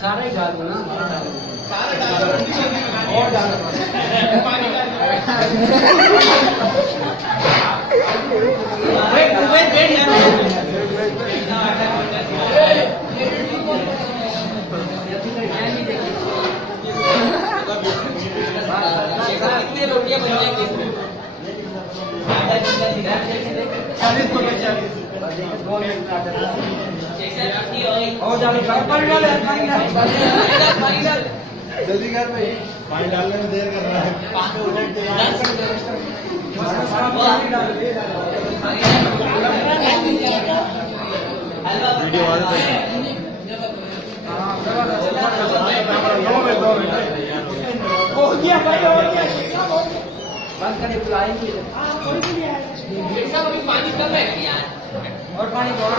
सारा ही डाल दो ना, सारा डाल दो और डाल पानी डाल कितने रोटियां बन जाएंगी इसमें? 40 तो 40 और डालो पानी डाल जल्दी कर भाई, पानी डालने में देर कर रहा है। वीडियो बंद करने बुलाएंगे पानी कम है यार, और पानी बहुत